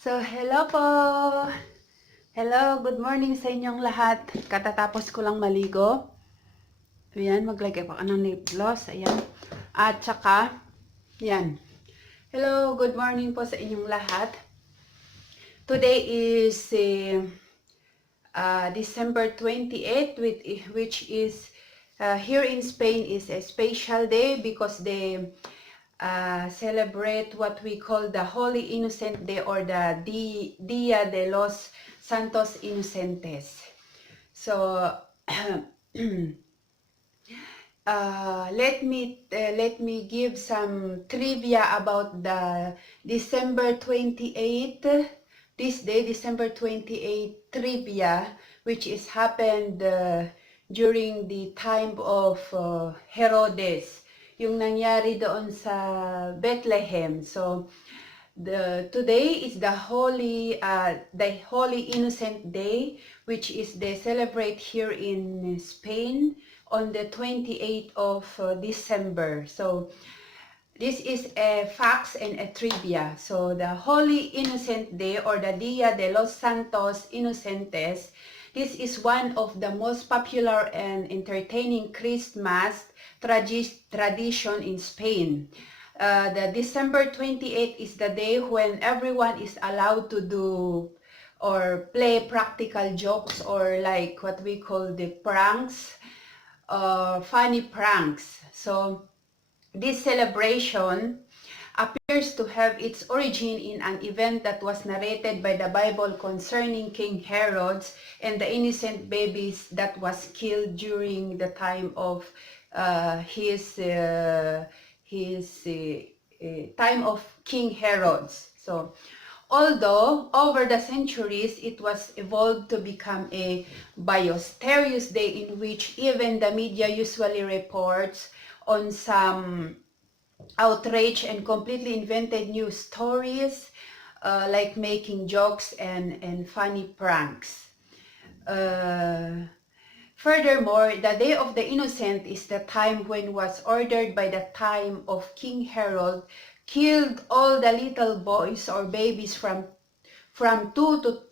So, hello po! Hello, good morning sa inyong lahat. Katatapos ko lang maligo. Ayan, maglagay pa ng lip gloss. Ayan. At saka, ayan. Hello, good morning po sa inyong lahat. Today is December 28th, which is here in Spain is a special day because they celebrate what we call the Holy Innocent Day or the Dia de los Santos Inocentes. So let me give some trivia about the December 28th. This day, December 28th trivia, which is happened during the time of Herodes. Yung nangyari doon sa Bethlehem. So, today is the Holy Innocent Day, which is they celebrate here in Spain on the 28th of December. So, this is a facts and a trivia. So, the Holy Innocent Day or the Dia de los Santos Inocentes, this is one of the most popular and entertaining Christmas tradition in Spain. The December 28th is the day when everyone is allowed to do or play practical jokes or like what we call the pranks, funny pranks. So this celebration appears to have its origin in an event that was narrated by the Bible concerning King Herod and the innocent babies that was killed during the time of his time of King Herod. So, although over the centuries it was evolved to become a boisterous day in which even the media usually reports on some outrage and completely invented new stories like making jokes and funny pranks. Furthermore, the Day of the Innocent is the time when was ordered by the time of King Herod killed all the little boys or babies from 2 to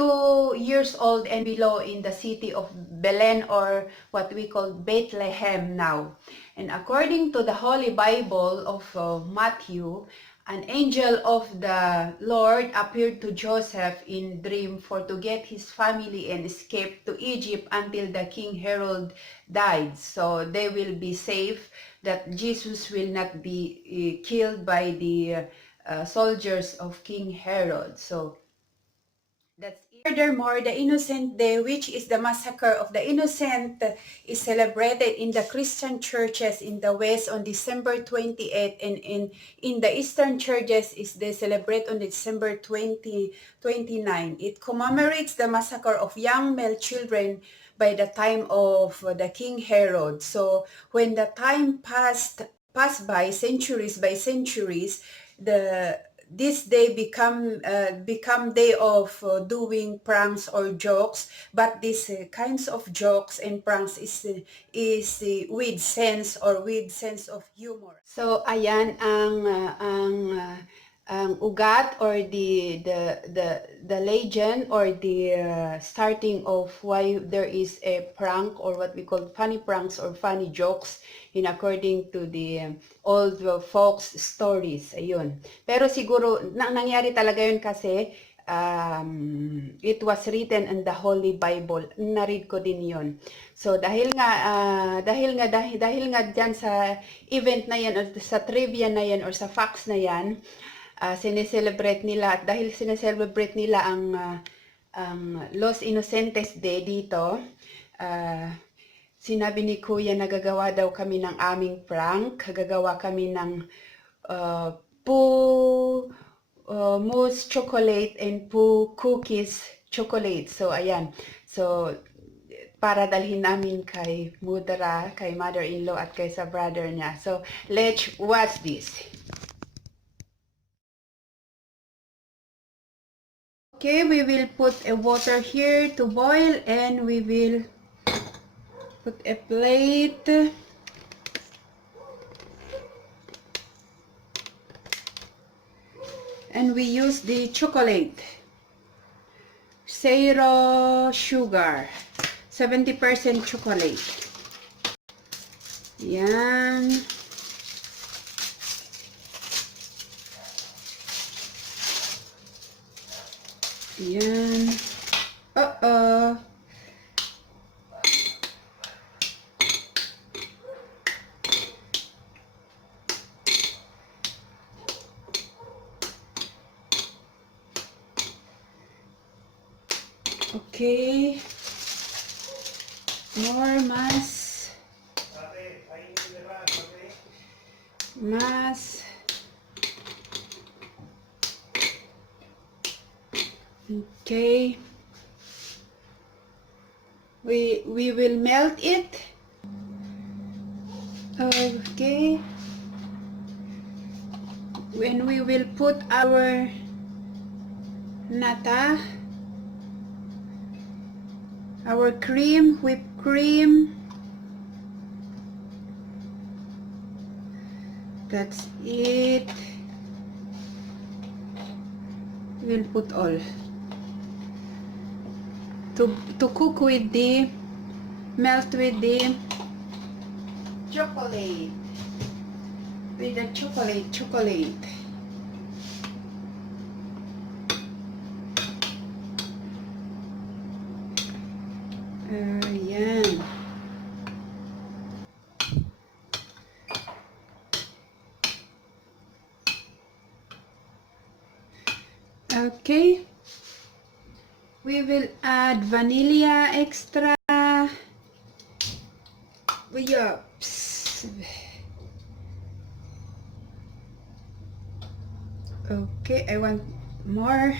2 years old and below in the city of Belen or what we call Bethlehem now. And according to the Holy Bible of Matthew, an angel of the Lord appeared to Joseph in dream for to get his family and escape to Egypt until the King Herod died. So they will be safe, that Jesus will not be killed by the soldiers of King Herod. So that's it. Furthermore, the Innocent Day, which is the massacre of the innocent, is celebrated in the Christian churches in the West on December 28th, and in the Eastern churches is they celebrate on December 29. It commemorates the massacre of young male children by the time of the King Herod. So when the time passed by centuries, this day become day of doing pranks or jokes, but this kinds of jokes and pranks is with sense of humor. So ayan ang ugat or the legend or the starting of why there is a prank or what we call funny pranks or funny jokes in according to the old folks stories. Ayun. Pero siguro nangyari talaga yun kasi it was written in the Holy Bible. Na-read ko din yun. So dahil nga diyan sa event na yan or sa trivia na yan or sa facts na yan, sineselebrate nila, at dahil sineselebrate nila ang Los Inocentes Day dito, sinabi ni Kuya na gagawa daw kami ng aming prank, gagawa kami ng mousse chocolate and cookies chocolate. So ayan, so para dalhin namin kay Mudra, kay mother-in-law at kay sa brother niya. So let's watch this. Okay, we will put a water here to boil and we will put a plate. And we use the chocolate. Zero sugar. 70% chocolate. Yan. Yan. Uh-oh. Okay. More mass. Mass. Okay. We will melt it. Okay. When we will put our nata, our cream, whipped cream. That's it. We'll put all. To cook with the, melt with the chocolate. With the chocolate. Yan. Okay. We will add vanilla extra. Yups. Okay, I want more.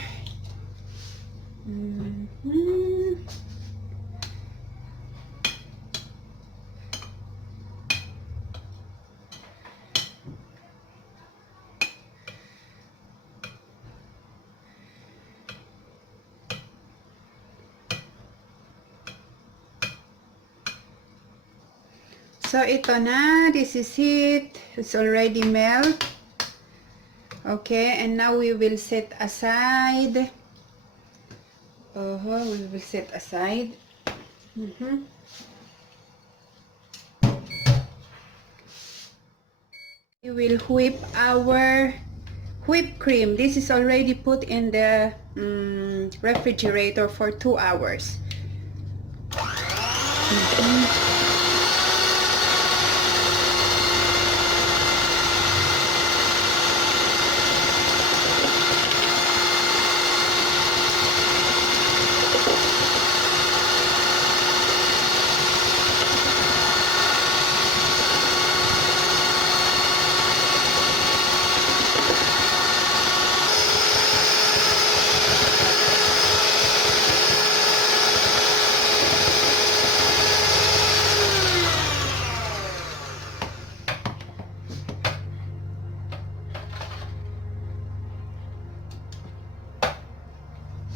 So ito na, this is it. It's already melt. Okay, and now we will set aside. We will set aside. We will whip our whipped cream. This is already put in the refrigerator for 2 hours.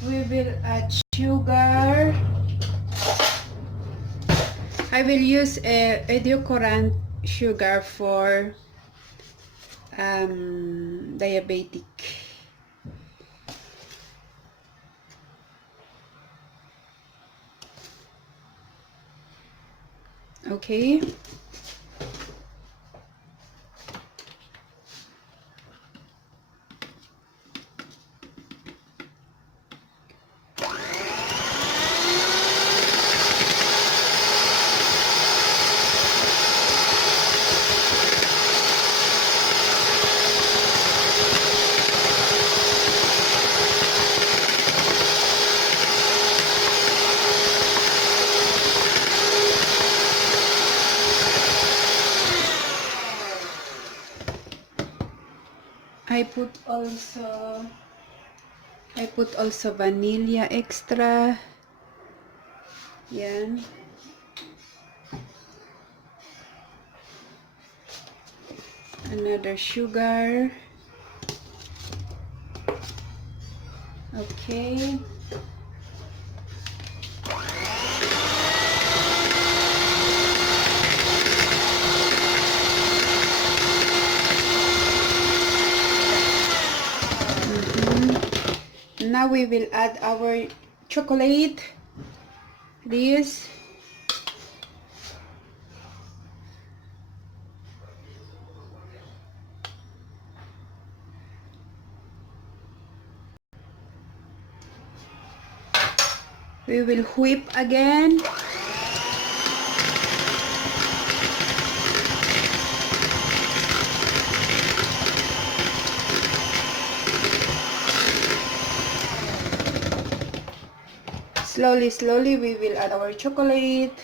We will add sugar. I will use a edulcorant sugar for diabetic. Okay. I put also vanilla extra. Yan. Another sugar. Okay. now we will add our chocolate. This. We will whip again. Slowly, slowly, we will add our chocolate.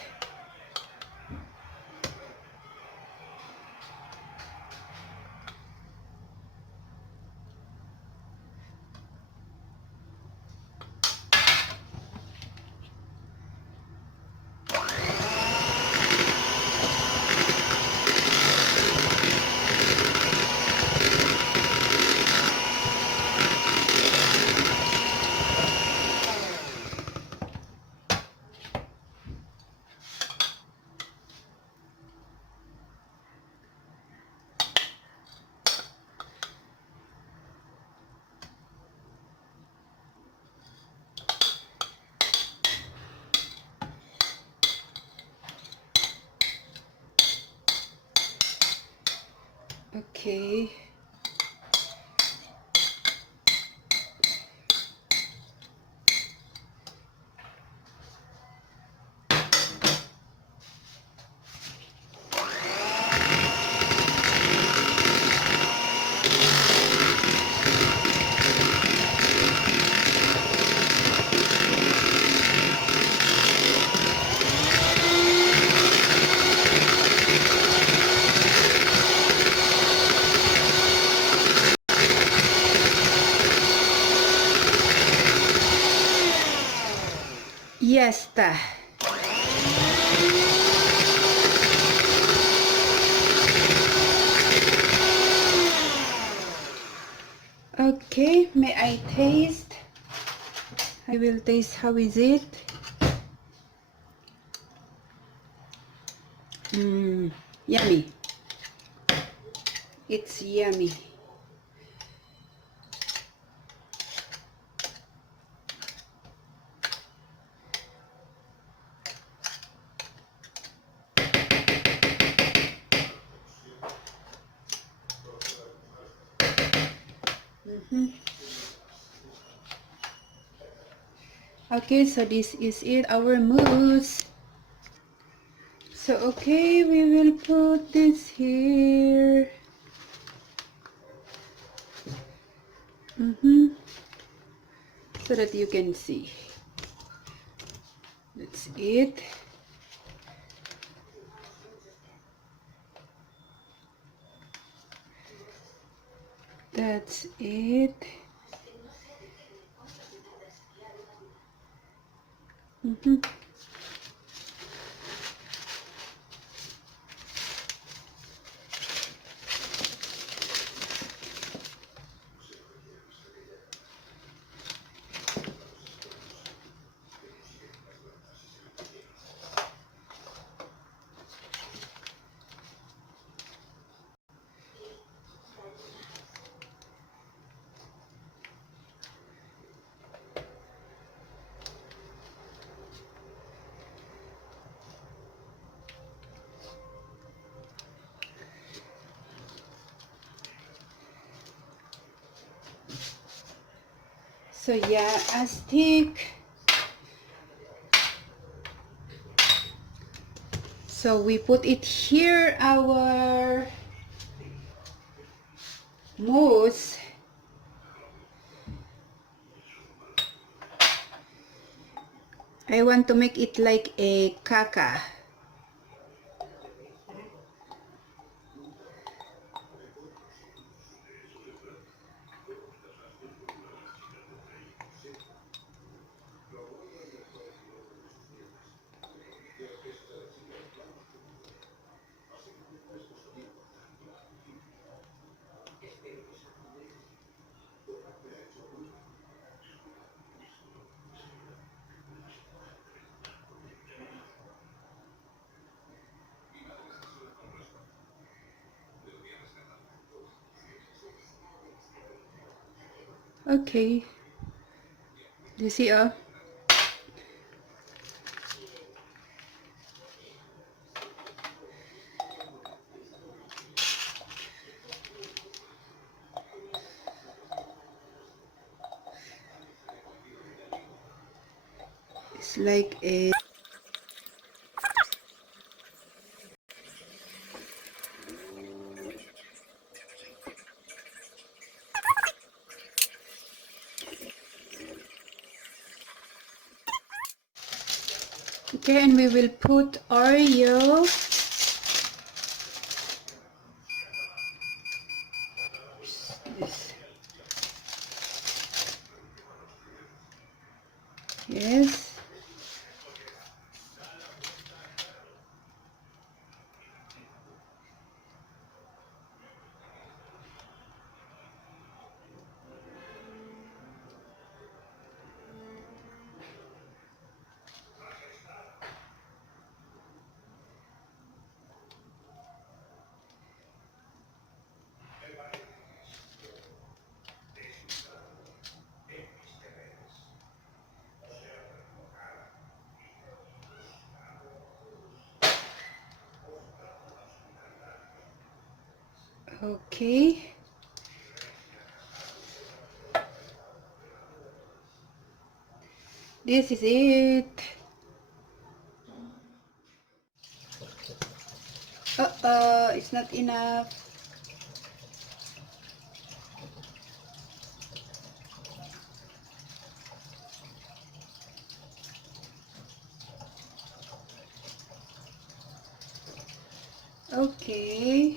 Okay. Yes, ta. Okay, may I taste? I will taste. How is it? Yummy. It's yummy. Okay, so this is it, our mousse. So okay, we will put this here. So that you can see. That's it. That's it. So yeah, a stick. So we put it here, our mousse. I want to make it like a caca. Okay. Do you see, oh? It's like a... Okay, and we will put Oreo. This. Yes. Okay. This is it. It's not enough. Okay.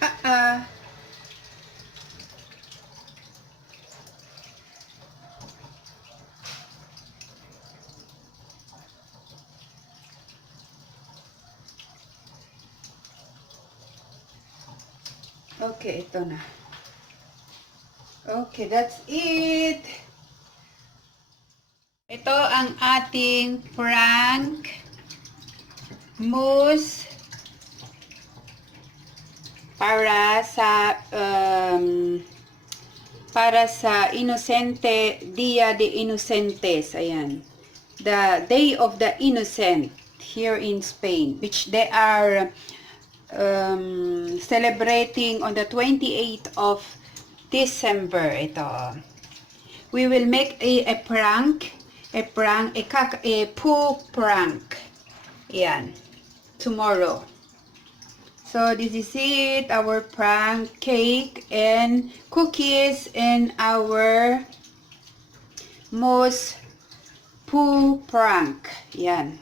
Uh-uh. Okay, ito na. Okay, that's it. Ito ang ating prank mousse para sa Inosente, Dia de Inocentes. Ayan. The Day of the Innocent here in Spain, which they are celebrating on the 28th of December. Ito. We will make a prank, a poo prank. Ayan. Tomorrow. So this is it, our prank cake and cookies and our mousse poo prank. Yan.